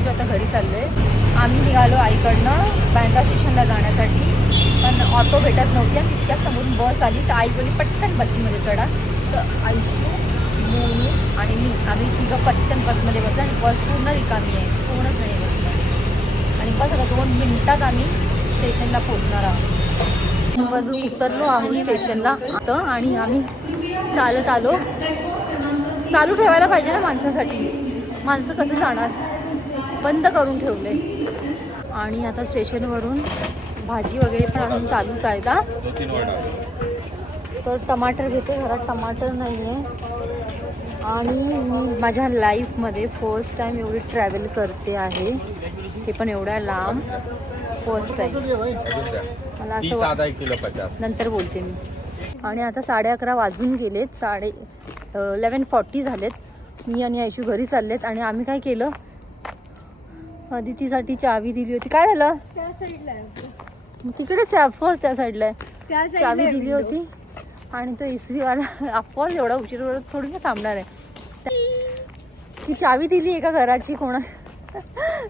आयुष्य आता घरी चाललोय. आम्ही निघालो आईकडनं बँका स्टेशनला जाण्यासाठी, पण ऑटो भेटत नव्हती आणि तितक्या समोरून बस आली. तर आई बोली पटकन बसमध्ये चढा. तर आयुष्य, मोनू आणि मी आम्ही तिघं पटकन बसमध्ये बसलो आणि बस पूर्ण रिकामी आहे, कोणच नाही बसला. आणि बस आता 2 मिनिटात आम्ही स्टेशनला पोहोचणार आहोत. मधून उतरलो आहोत स्टेशनला आणि आम्ही चालत आलो. चालू ठेवायला पाहिजे ना माणसासाठी, माणसं कसं जाणार, बंद करून ठेवले. आणि आता स्टेशनवरून भाजी वगैरे पण अजून चालूच आहे का. तर टमाटर घेते, घरात टमाटर नाही आहे. आणि मी माझ्या लाईफमध्ये फर्स्ट टाईम एवढी ट्रॅव्हल करते आहे, ते पण एवढ्या लांब. फर्स्ट टाईम मला असं नंतर बोलते मी. आणि आता 11:30 वाजून गेलेत, 11:40 झालेत. मी आणि आयशू घरी चाललेत. आणि आम्ही काय केलं, अदितीसाठी चावी दिली होती. काय झालं, त्या साईडला तिकडेच आहे ऑफकोर्स, त्या साईडला आहे. चावी दिली होती आणि तो इस्त्रीवाला ऑफकोर्स एवढा उशीर थोडी ना थांबणार आहे. ती चावी दिली एका घराची कोणा,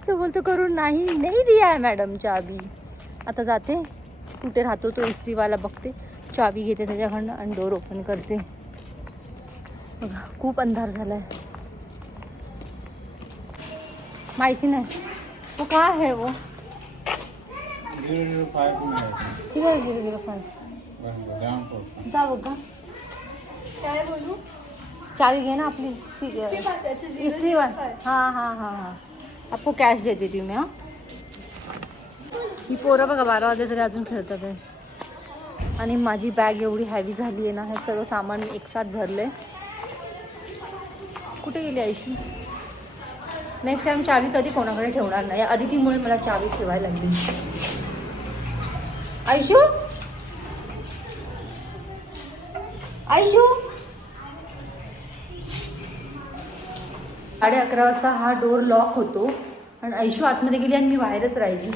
तो बोलतो करून नाही दिया आहे मॅडम चावी. आता जाते, कुठे राहतो तो इस्त्रीवाला बघते, चावी घेते त्याच्याकडनं आणि डोर ओपन करते. बघा खूप अंधार झाला आहे, माहिती नाही वो काय आहे. वो 005 जा बघा. काय बोलू, चावी घे ना आपली, इस्त्रीवाला. हाँ हाँ हाँ हाँ, आपको कॅश देते ती मी. हाँ, ही पोरं बघा 12 वाजले तरी अजून खेळतात आहे. आणि माझी बॅग एवढी हॅवी झाली आहे ना, हे सर्व सामान मी एकसाथ भरले. कुठे गेली आयुष्य. नेक्स्ट टाइम चावी कधी कोणाकडे ठेवणार नाही. अदितीमुळे मला चावी ठेवायला लागली. आयुष्यू, आयुष्यू, 11:30 वाजता हा डोर लॉक होतो आणि आयुष्यू आतमध्ये गेली आणि मी बाहेरच राहिली.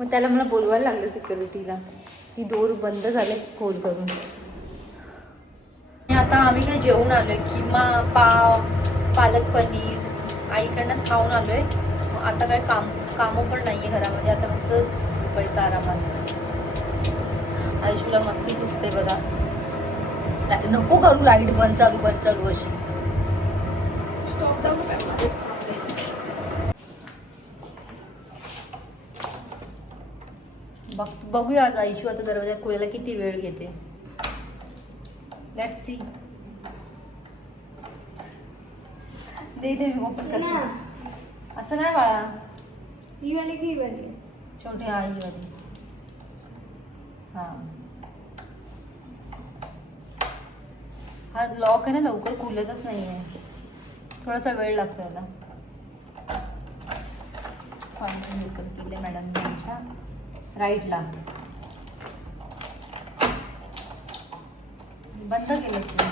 मग त्याला मला बोलवायला लागलं सिक्युरिटीला की डोर बंद झाले, खोल करून. आता आम्ही काय जेवून आलोय, किमा, पाव, पालक पनीर आईकडनंच खाऊन आलोय. आता काय कामं पण नाहीये घरामध्ये, आता फक्त झोपायचं आरामात. आयुष्यूला मस्ती सुचते बघा, नको करू लाईट बंद चालू अशी. स्टॉप दाखवू काय माझं. बघूया आज आयुष्यू आता दरवाजा खोलायला किती वेळ घेते. Let's see. They me open करते. असं नाही बाळा, ही वाली की ही वाली, छोटे आई वाली. हा लॉक आहे ना, लवकर खुलतच नाही आहे, थोडासा वेळ लागतो याला. केले मॅडम आमच्या राईटला, बंद केलंच नाही.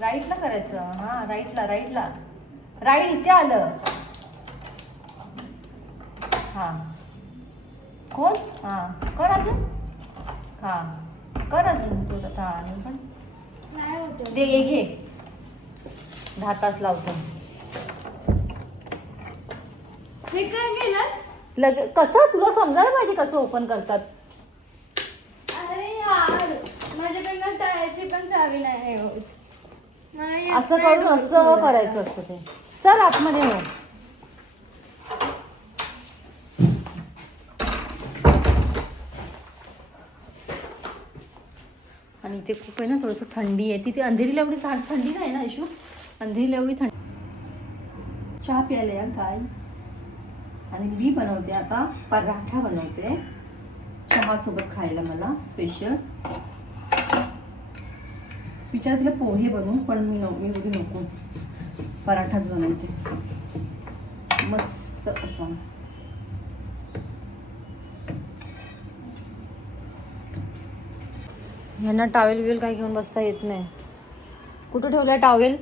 राईटला करायचं. हा राईटला राईट इथे आलं. हा कोण, हा कर अजून, हा कर अजून तू आता. आणि पण नाही होत दे, घे 10 तास लावतो. हे काय केलंस. कसं तुला समजायला पाहिजे कसं ओपन करतात. अरे यार, माझ्याकडनं टाळ्याची पण चावी नाही होत. असं करून असं करायचं असतं ते. चल आतमध्ये हो. आणि इथे खूप आहे ना, थोडंसं थंडी आहे. तिथे अंधेरीला एवढी थंडी नाही ना आयुष्यू, अंधेरीला एवढी थंडी. चहा प्यायला या काय. आणि मी बनवते आता पराठा बनवते चहासोबत खायला, मला स्पेशल. विचार तिला पोहे बनवू, पण मी एवढी नको, पराठाच बनवते मस्त असा. यांना टावेल बिवेल काही घेऊन बसता येत नाही. कुठं ठेवलाय टावेल.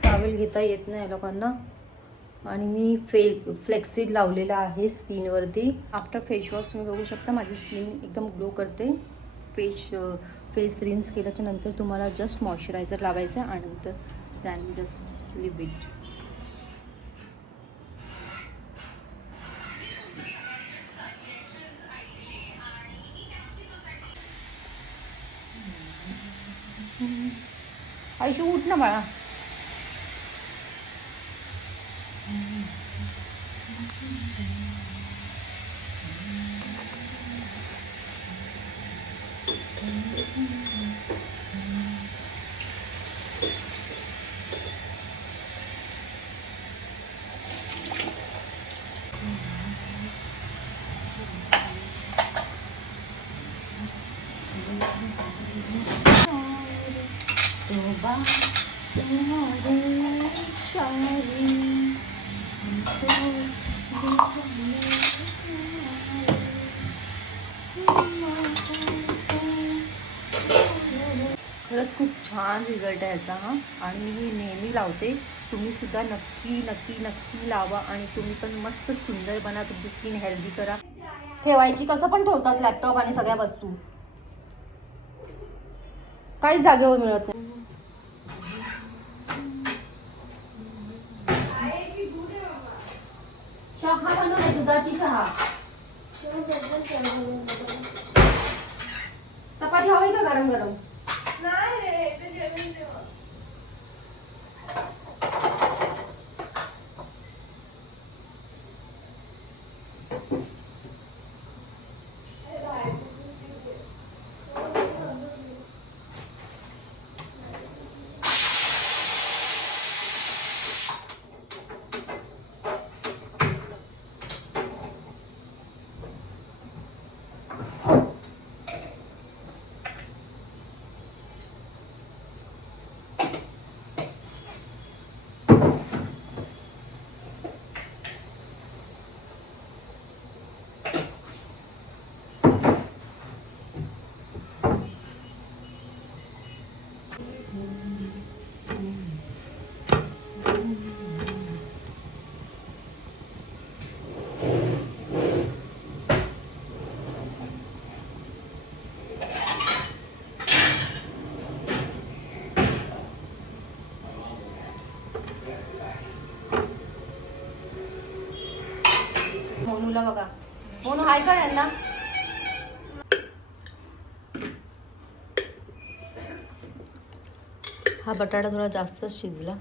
टावेल घेता येत नाही लोकांना. आणि मी फ्लेक्सिड लावलेला आहे स्किनवरती. आफ्टर फेसवॉश तुम्ही बघू शकता माझी स्किन एकदम ग्लो करते. फेस रिन्स केल्याच्या नंतर तुम्हाला जस्ट मॉइश्चरायझर लावायचं आणि नंतर दॅन जस्ट लिव्ह इट. आयुष्य उठ ना बाळा. खरंच खूप छान रिझल्ट आहे याचा हा. आणि मी हे नेहमी लावते. तुम्ही सुद्धा नक्की नक्की नक्की लावा आणि तुम्ही पण मस्त सुंदर बना. तुमची स्किन हेल्दी करा. ठेवायची कसं पण ठेवतात लॅपटॉप आणि सगळ्या वस्तू, काहीच जागेवर मिळत नाही. चहा बनवले, दुधाची चहा. चपाती हवी का गरम गरम? मोनूला बघा. मोनू हाय का यांना? हा बटाटा थोडा जास्तच शिजला.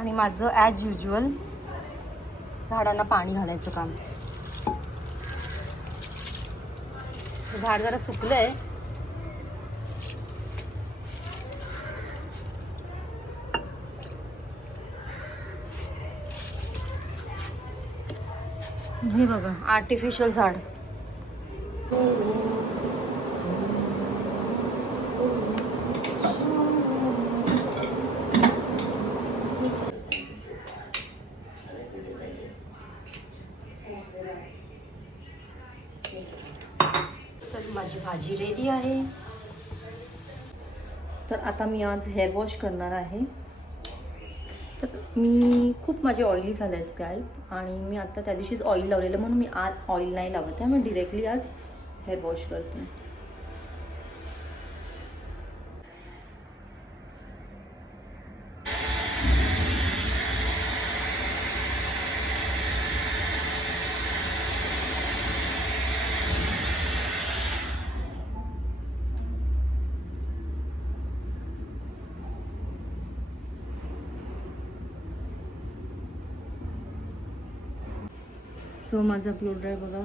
आणि माझं ॲज युजल झाडांना पाणी घालायचं काम. झाड जरा सुकलंय. हे बघा आर्टिफिशियल झाड. माझी भाजी रेडी आहे. तर आता मी आज हेअर वॉश करणार आहे. तर मी खूप माझे ऑइली झालं आहे स्कॅल्प आणि मी आता त्या दिवशीच ऑइल लावलेलं म्हणून मी आज ऑइल नाही लावत आहे. मी डिरेक्टली आज हेअर वॉश करते. सो माझा ब्लो ड्राय बघा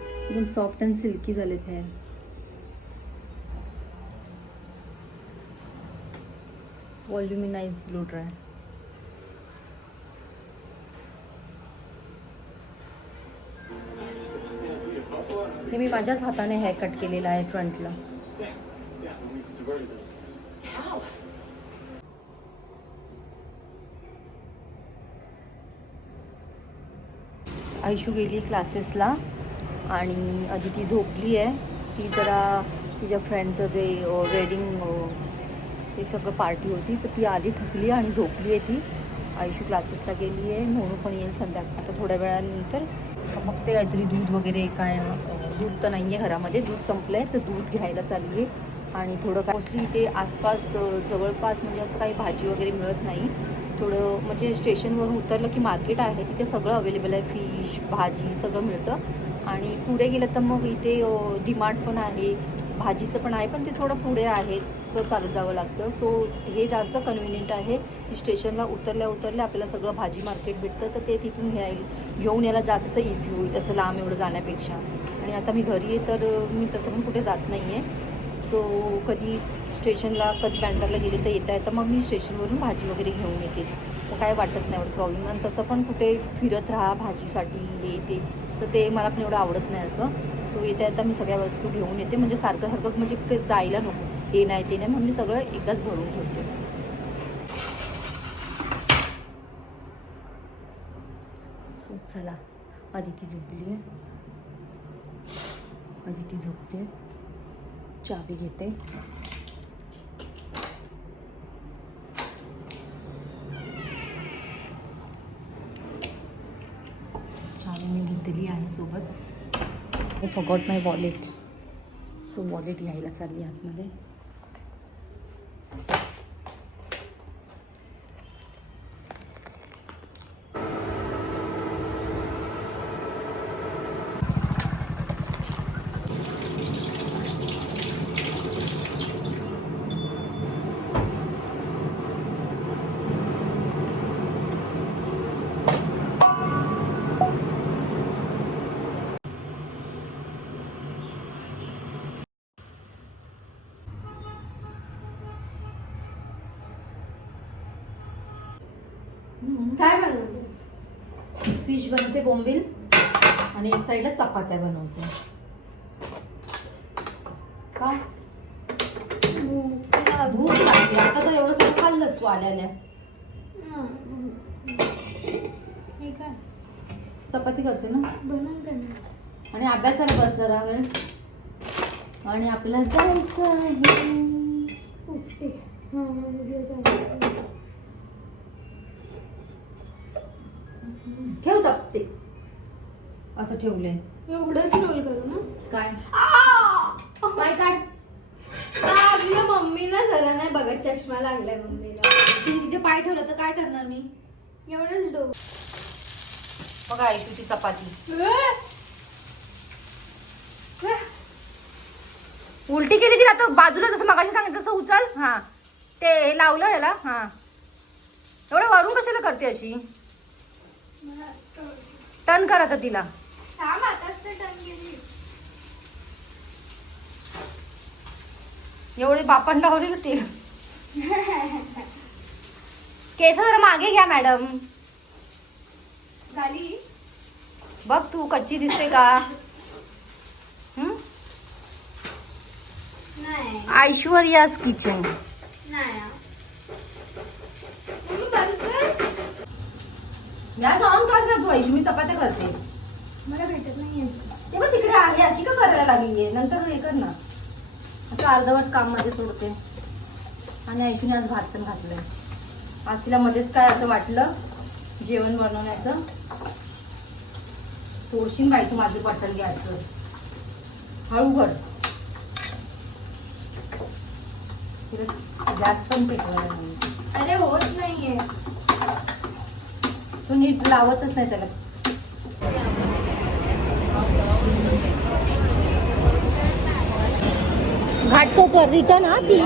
एकदम सॉफ्ट अँड सिल्की झालेत हेअर. Voluminise blow dry. हे मी माझ्याच हाताने हेअर कट केलेला आहे फ्रंटला. आयशू गेली क्लासेसला आणि अदिती झोपली आहे. ती जरा तिच्या फ्रेंडचं जे वेडिंग ते सगळं पार्टी होती तर ती आली, थकली आणि झोपली आहे ती. आयशू क्लासेसला गेली आहे. मोनू पण येईल आता थोड्या वेळानंतर. मग ते काहीतरी दूध वगैरे काय, दूध तर नाही आहे घरामध्ये, दूध संपलं आहे तर दूध घ्यायला चालली आहे. आणि थोडं काय मोस्टली इथे आसपास जवळपास म्हणजे असं काही भाजी वगैरे मिळत नाही. थोडं म्हणजे स्टेशनवरून उतरलं की मार्केट आहे, तिथे सगळं अवेलेबल आहे, फिश भाजी सगळं मिळतं. आणि पुढे गेलं तर मग इथे डीमार्ट पण आहे, भाजीचं पण आहे, पण ते थोडं पुढे आहे तर चालत जावं लागतं. सो हे जास्त कन्व्हिनियंट आहे की स्टेशनला उतरल्या आपल्याला सगळं भाजी मार्केट भेटतं, तर ते तिथून घेऊन यायला जास्त इझी होईल असं लांब एवढं जाण्यापेक्षा. आणि आता मी घरी आहे तर मी तसं पण कुठे जात नाही आहे. सो कधी स्टेशनला कधी बँड्राला गेले तर येता मग मी स्टेशनवरून भाजी वगैरे घेऊन येते, तर काय वाटत नाही एवढं प्रॉब्लेम. आणि तसं पण कुठे फिरत राहा भाजीसाठी हे ते, तर ते मला पण एवढं आवडत नाही असं. सो येता मी सगळ्या वस्तू घेऊन येते, म्हणजे सारखं म्हणजे कुठे जायला नको, हे नाही ते नाही, म्हणून मी सगळं एकदाच भरून ठेवते. सो चला, अदिती झोपली आहे, अदिती झोपली आहे, चाबी घेते. चाबी मी घेतली आहे सोबत. I forgot my wallet, so wallet घ्यायला चालली आतमध्ये. काय बनवते? फिश बनते, बोंबील, आणि एक साईडला चपात्या बनवते. का भूक लागली आता, तर एवढं सगळं खाल्लंच तू आल्या. मी काय चपाती करते ना, बनवून काय आणि अभ्यासाला बस जरा वेळ, आणि आपल्याला जायचं आहे. ओके. उद्या जायचं. ठेव चपते, असं ठेवले. एवढंच रोल करू ना. काय काय काढ, लागलं मम्मीला, जरा नाही बघा, चष्मा लागलाय मम्मीला. तिथे पाय ठेवलं तर काय करणार मी. एवढंच डो बघा तुझी चपाती उलटी केली ती आता बाजूला, जसं मगाशी सांगितलं तसं उचल. हा ते हे लावलं ह्याला. हा एवढं वरून कशाला करते अशी, टर्न कर आता तिला. एवढी बापण लावली होती. केस जरा मागे घ्या मॅडम. झाली बघ तू कच्ची दिसते का. नाही ऐश्वर्याज किचन. नाही गॅस ऑन कर ना तू ऐशू, मी चपात्या करते. मला भेटत नाहीये. ते पण तिकडे आहे, अशी का करायला लागली आहे, नंतर हे कर ना. आता अर्धवट काम मध्ये सोडते. आणि ऐशूने आज भात पण घातलंय. आज तिला मध्येच काय असं वाटलं जेवण बनवण्याचं. थोडशी बाई तू माझी बॉटल घ्यायचं, हळू भर. गॅस पण पेटवायला नाही. अरे होत नाहीये, तो नीट लावतच नाही त्याला. घाटकोपर रिटर्न हा ती.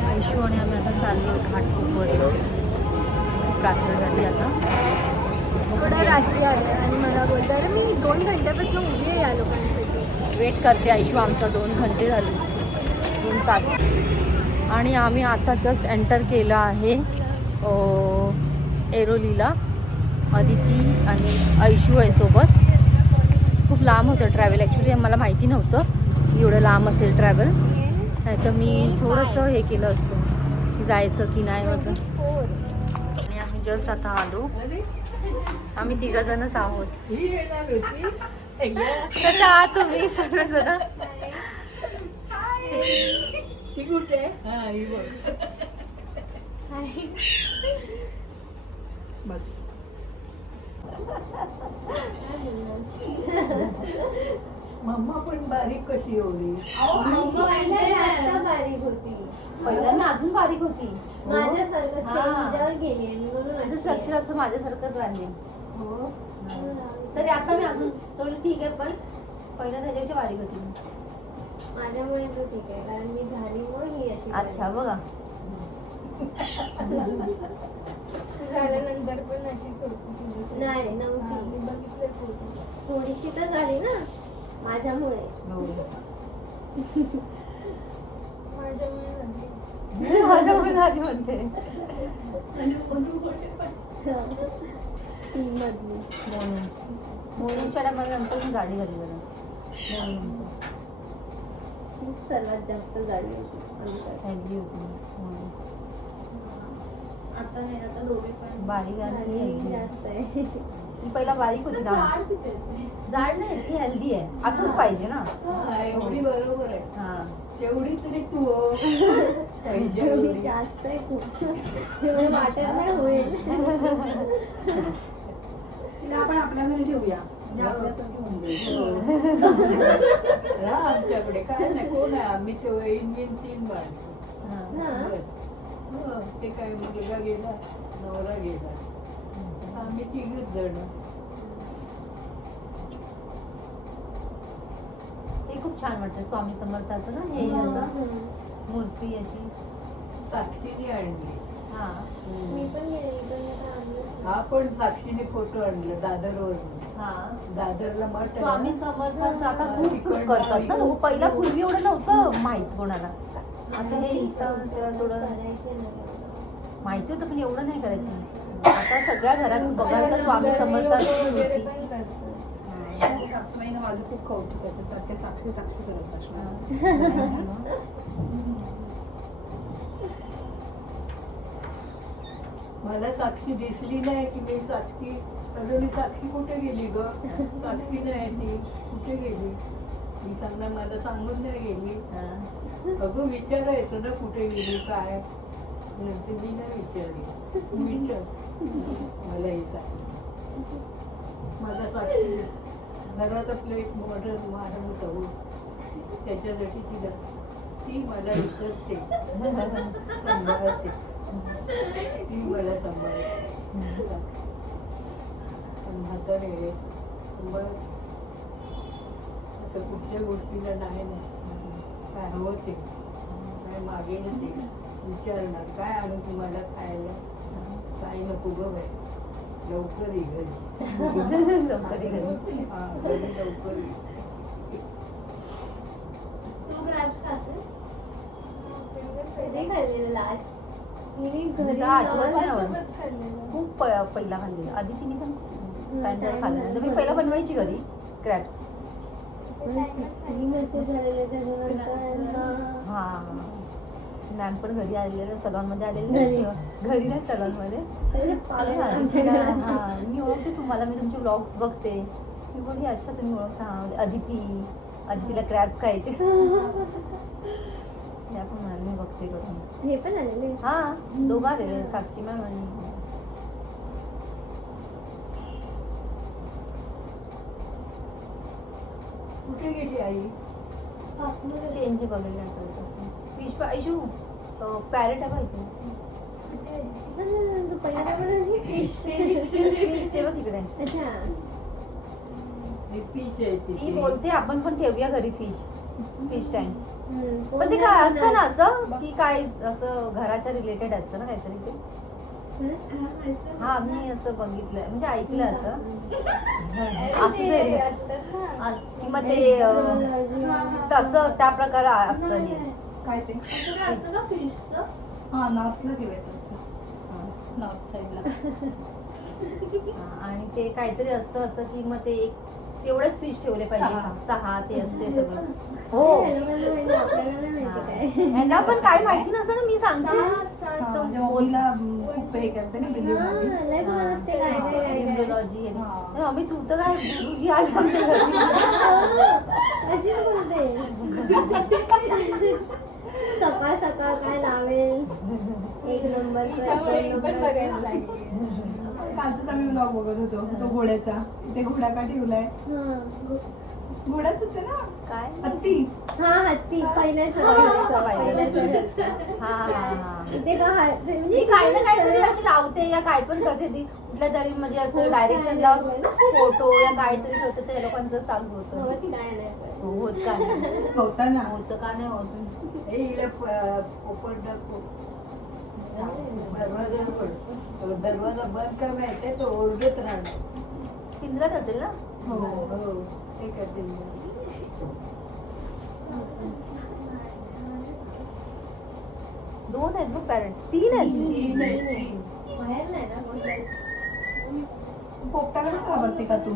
आयशू आणि आम्ही आता चाललो घाटकोपर. रात्र झाली आता, थोड्या रात्री आले आणि मला बोलते अरे मी 2 घंट्यापासून उभी आहे या लोकांसाठी. वेट करते आयशू आमचा. 2 घंटे झाले, 2 तास. आणि आम्ही आता जस्ट एंटर केलं आहे एरोलीला. अदिती आणि ऐशू आहे सोबत. खूप लांब होतं ट्रॅव्हल, ॲक्च्युली मला माहिती नव्हतं एवढं लांब असेल ट्रॅव्हल. नाही तर मी थोडंसं हे केलं असतं की जायचं की नाही माझं. 24. आणि आम्ही जस्ट आता आलो. आम्ही 3 जणच आहोत. कशा आहात तुम्ही सगळेजण? बस मम्मा पण बारीक कशी एवढी? मम्मा पहिला जास्त बारीक होती. पहिला मी अजून बारीक होती. माझ्यासारखं हा. same हिच्यावर गेली आहे मी म्हणून तुझं अशी आहे. सक्षर असं माझ्यासारखंच राहिले. हो. तरी आता मी अजून थोडी ठीक आहे, पण पहिला त्याच्यापेक्षा बारीक होती मी. माझ्यामुळे तो ठीक आहे कारण मी झाडीमुळे ही अशी अच्छा बघा. तू झाल्यानंतर पण अशीच होती. नाही नव्हती मी बघितलं फोटो. थोडीशी तर झाली ना माझ्यामुळे. माझ्यामुळे झाली. माझ्यामुळे झाली म्हणते. ती मधली म्हणून मला नंतर मी गाडी झाली बरं. तीच सर्वात जास्त झाली होती आमच्यात. हेल्दी होती म्हणून. आता नाही आता दोघे पण बारीक आणि झाली healthy. जास्त आहे. ती पहिला बारीक होती ना. झाड किती आहे? जाड नाही, ती हेल्दी आहे. असंच पाहिजे ना. हा, एवढी बरोबर आहे. हा. तेवढी तरी तू हो. पाहिजे एवढी एवढी. जास्त आहे खूप. एवढं वाटत नाही होईल. तिला आपण आपल्या घरी ठेवूया म्हणजे आपल्यासारखी होऊन जाईल. राहा आमच्याकडे काय नाही कोण आहे आम्ही ते इंजिन 3 माणसं. हा. हा. बस. हो, ते काय मुलगा गेला नवरा गेला आम्ही 3 जण. हे खूप छान वाटतं स्वामी समर्थाचं ना हे असं मूर्ती अशी. साक्षीने आणली. हा. मी पण गेले इकडनं तर आणलं. हा पण साक्षीने फोटो आणला दादरवरून. हा. दादरला मठ आहे स्वामी ना. समर्थांचं आता खूप करतात ना लोक. पहिला पूर्वी एवढं नव्हतं माहित कोणाला. आता हे इंस्टा थोडं करायचे नाही. माहिती होतं पण एवढं नाही करायचं. आता सगळ्या घरात बघायला स्वामी समर्थांची वगैरे मूर्ती. पण करतात. सासूबाईनं माझं खूप कौतुक करते सारखे साक्षी साक्षी करत असणार. मला साक्षी दिसली नाही की मी साक्षी अगं मी साक्षी कुठे गेली ग साक्षी नाही ती कुठे गेली मी सांगणार मला सांगून नाही गेली हा. अगं विचारायचं ना कुठे गेली काय म्हणते, मी नाही विचारली तू विचार मला हे सांग. माझा साक्षी घरात आपलं एक मॉडर्न माणूस आहोत त्याच्यासाठी ती मला विचारते सांभाळते ती मला सांभाळते म्हातारे मग असं कुठल्या गोष्टीला नाही ना काय हवं ते काय मागेल ते विचारणार काय आणू तुम्हाला खायला काय नको ग बाई लवकर ये घरी लवकर ये घरी. हा घरी लवकर ये. तू ग्राफ्स खाते? कधी खाल्लेलं लास्ट? मी घरी मला आठवण नाही सोबत खाल्लेलं. खूप पहिला खाल्लेलं आधी तिने पण पॅन्टर खाल्लं. तर मी पहिला बनवायची घरी क्रॅप्स. मी मेसेज झालेले त्याच्यानंतर हा. मॅम पण घरी आलेलं सलॉन मध्ये आलेले घरी नाही सलॉन मध्ये. हा मी ओळखते तुम्हाला मी तुमचे व्लॉग्स बघते. मी बोलली अच्छा तुम्ही ओळखता. हा अदितीला क्रॅप्स खायचे. मी आपण म्हणाले मी बघते करून. हे पण आलेले हा दोघं आलेले साक्षी मॅम आणि कुठे गेली आई चेंज बघायला फिश आयशू पॅरेट आहे माहिती फिश तेव्हा तिकडे अच्छा हे फिश आहे ती तिथे बोलते आपण पण ठेवूया घरी फिश टँक. कोण पण ते काय नाही असतं ना बनवत. असं की काय असं घराच्या रिलेटेड असतं ना काहीतरी ते. हा मी असं बघितलंय म्हणजे ऐकलं असं असं ते ते असतात ना. की मग ते तसं त्या प्रकार असतं हे. काय ते असं काय असतं ना फिशचं? हा नॉर्थला ठेवायचं असतं नॉर्थ साईडला. हा, आणि ते काहीतरी असतं असं की मग ते एक तेवढेच फिश ठेवले पाहिजे 6 ते असते सगळं हो आपल्याला नाही माहिती काय. यांना पण काय माहिती नसतं ना मी सांगते मम्मीला खूप हे करते ना बिलीव मध्ये. हा, लय बोलत असते काय काय काय काय. Embryology आहे. हा. ए, मम्मी तू तर काय गुरुजी आली आमच्या घरी. अशीच बोलते. सकाळ सकाळ काय लावेल 1 नंबर तिच्यामुळे ही पण बघायला लागली. कालचाच आम्ही ब्लॉग बघत होतो तो घोड्याचा. ते घोडा का ठेवलाय? घोडाच होते ना काय हत्ती. हा हत्ती पहिल्याच इथे का मी म्हणजे काही ना काहीतरी अशी लावते या काय पण करते ती कुठल्या तरी म्हणजे असं डायरेक्शनला फोटो या काहीतरी होतं त्या लोकांचं चालू होतं होत काय नाही होत का नाही होता ना. होतं का नाही होत हे हिला पोपट दाखव. दरवाजा बंद कर माहितीये तो ओरडत राहणार. पिंजरात असेल ना हो. हो ते करते मी. 2 आहेत मग पॅरेंट 3 आहेत तीन आहे, तीन. बाहेर नाही ना कोण. पोपटाला पण आवडते का तू?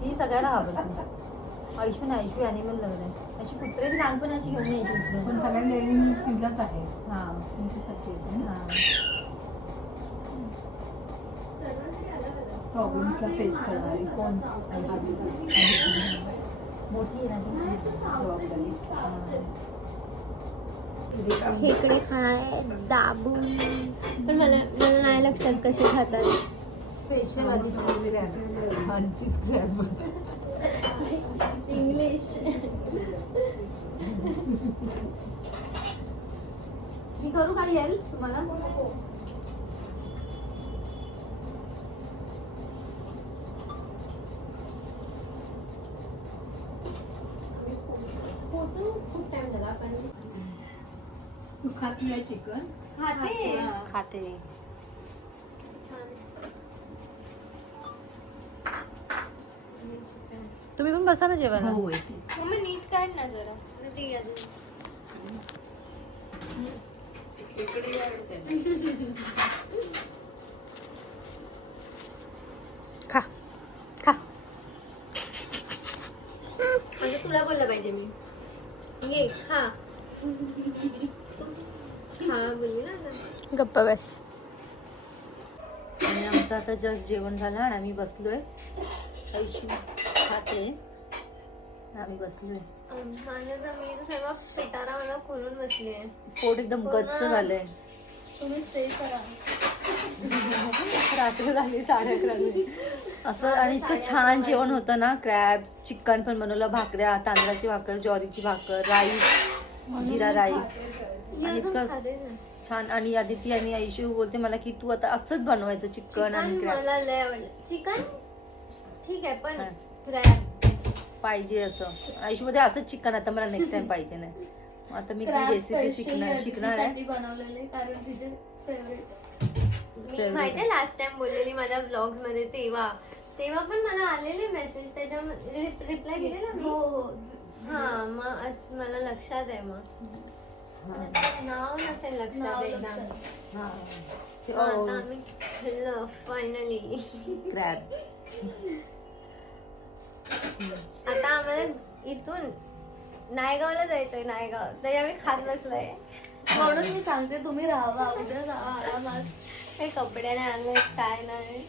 ही सगळ्यांना आवडते ऐशू ना ऐशू अॅनिमल लव्हर आहे अशी कुत्र्याची लहानपणाची घेऊन यायची पण सगळ्यात डेअरिंग तिलाच आहे. हा तुमच्यासाठी येते ना. हा प्रॉब्लेम्सला फेस करणारी कोण? मोठी आहे ना ती. जबाबदारी. खेकडे खाणार दाबून पण मला मला नाही लक्षात कसे खातात स्पेशल आधी स्क्रॅब इंग्लिश मी करू काही हेल्प तुम्हाला पोचून खूप टाइम झाला पण तू खात नाही चिकन? खाते खाते छान तुम्ही पण बसा ना जेवायला हो येते. मम्मी नीट काढ ना जरा ठीक आहे खेकडी आवडते ना. खा खा म्हणजे तुला बोललं पाहिजे मी ये खा हा बोलली ना आता. गप्पा बस आणि आमचं आता जस्ट जेवण झालं आणि आम्ही बसलोय ऐशू खाते आम्ही बसलोय माझं जमीन सर्व पिटारा मला खोलून बसली आहे पोट एकदम गच्च झालंय तुम्ही स्टे करा रात्र झाली 11:30 असं आणि इतकं छान जेवण होतं ना क्रॅब्स चिकन पण बनवलं भाकऱ्या तांदळाची भाकर ज्वारीची भाकर राईस जिरा राईस आणि इतकं छान आणि आदिती आणि आयुष्य बोलते मला की तू आता असंच बनवायचं चिकन आणि क्रॅब मला लय आवडलं चिकन ठीक आहे पण हा. क्रॅब पाहिजे असं आयुष्यमध्ये असंच चिकन आता मला नेक्स्ट टाइम पाहिजे नाही आता मी ती रेसिपी शिकणार आहे बनवलेले कारण तिचे फेवरेट मी माहितीये लास्ट टाइम बोललेली माझ्या व्लॉग्स मध्ये तेव्हा पण मला आलेले मेसेज त्याच्यामध्ये रिप्लाय केलेला मी हा मग मला लक्षात आहे मग नाव नसेल लक्षात एकदम आता आम्ही खाल्लं फायनली क्रॅब आता आम्हाला इथून नायगावला जायचंय नायगाव तरी आम्ही खात नसलोय म्हणून मी सांगते तुम्ही राहावा उद्या राहा आरामात काही कपडे नाही आणले काय नाही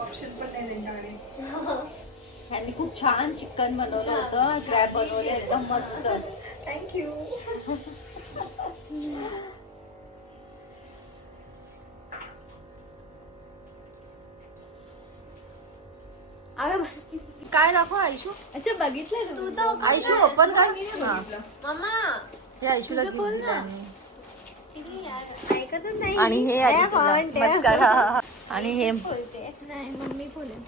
ऑप्शन पण नाही त्यांच्याकडे. ह्यांनी खूप छान चिकन बनवलं होतं क्रॅब बनवलं एकदम मस्त थँक्यू अगं काय दाखव आयुष्यू अच्छा बघितलं तू तर आयुष्यू ओपन कर हा. मम्मा हे आयुष्यूला तुझं gift खोल दिलं ना. आम्ही. ऐकतच नाही आणि हे आदितीला. मस्त करा. आणि हे खोलते नाही मम्मी खोलेल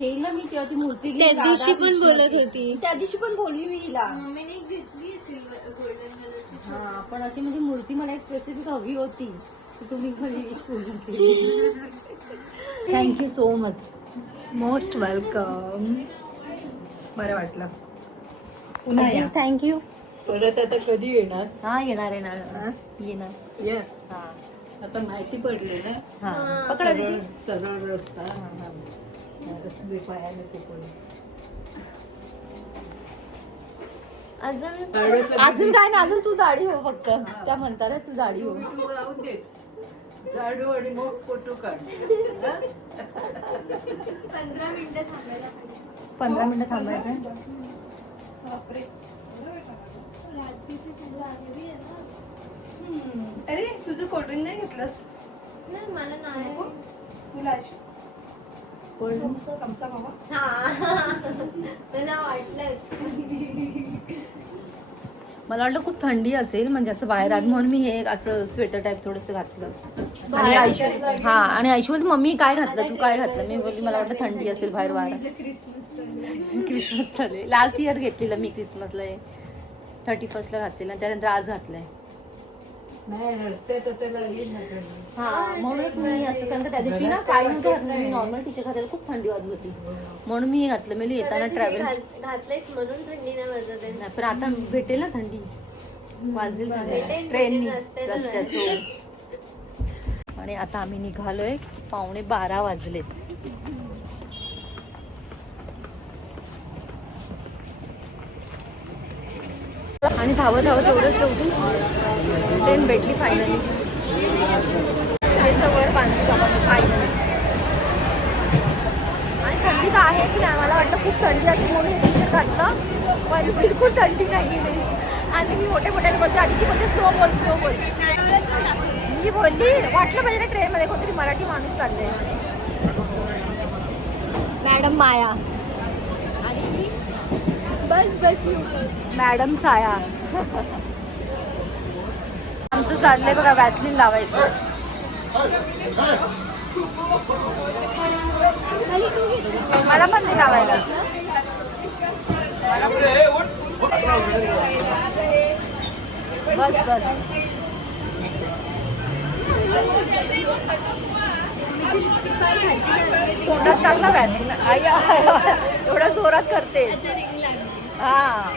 हेला मी तेव्हा ती मूर्ती त्या घेऊन दिवशी पण राधाकृष्णाची. बोलत होती. त्या दिवशी पण बोलली मी हिला मम्मीने घेतली सिल्वर गोल्डन कलरची हा पण अशी म्हणजे मूर्ती मला एक स्पेसिफिक हवी होती की तुम्ही विश केली thank you so much most welcome. बरं वाटलं. पुन्हा या. थँक्यू परत आता कधी येणार? हा येणार येणार येणार. या हा आता माहिती पडली ना. हा पकडा सरळ दीदी. सरळ रस्ता. रस्ते पायाने पकडून. अजून अजून काय ना अजून तू जाडी हो फक्त त्या म्हणतात ना, तू जाडी हो. तू राहून दे. झाडू आणि मग फोटो काढ. 15 मिनिटं थांबायला पाहिजे. 15 मिनिटं थांबायचं. बापरे. रात्रीची थंड आगरी आहे ना. अरे तुझं कोल्ड्रिंक नाही घेतलंस? नाही मला नाही. तुला आयशू थम्स अप हवा? हा मला वाटलं. मला वाटलं खूप थंडी असेल म्हणजे असं बाहेर आत म्हणून मी हे असं स्वेटर टाईप थोडंस घातलं. आणि बाहेर आयशू हा आणि आयशू बोलते मम्मी काय घातलं तू काय घातलं. मी बोलली मला वाटलं थंडी असेल बाहेर वारा. क्रिसमस चालेल. लास्ट इयर घेतलेलं मी क्रिसमसला 31st ला घातलेलं त्यानंतर आज घातलंय. नाही रस्त्यात आता लागेल ना थंडी. हा म्हणूनच मी असं कारण का त्या दिवशी ना काय नव्हतं घातलं मी नॉर्मल टी शर्ट घातलेलं खूप थंडी वाजत होती म्हणून मी हे घातलं. मी येताना ट्रॅव्हल घातलेस म्हणून थंडी नाही वाजत आहे. पण आता भेटेल ना थंडी वाजेल भेटेल, ट्रेननी रस्त्यानं रस्त्यात. आणि आता आम्ही निघालोय 11:15 वाजलेत. आणि धावत धावत एवढं शेवटी ट्रेन भेटली फायनली. वर बांधली बाबा फायनली. आणि थंडी तर आहेच नाही. मला वाटतं खूप थंडी असेल म्हणून टी शर्ट घातलं पण बिलकुल थंडी नाही आहे. आणि मी मोठे मोठ्याने बोलते आधी की बोलते स्लो बोल स्लो बोल. मी बोलली वाटलं पाहिजे ना ट्रेनमध्ये कोणतरी मराठी माणूस चाललंय. मॅडम माया आणि बस बस मॅडम साया. आमचं चाललंय बघा वॅसलीन लावायचं. मला पण नाही लावायला. बस बस तोंडात टाकला वॅसलीन. एवढ्या जोरात करते. हा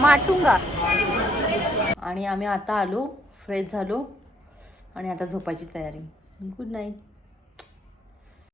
माटुंगा. आणि आम्ही आता आलो फ्रेश झालो आणि आता झोपायची तयारी. Good night.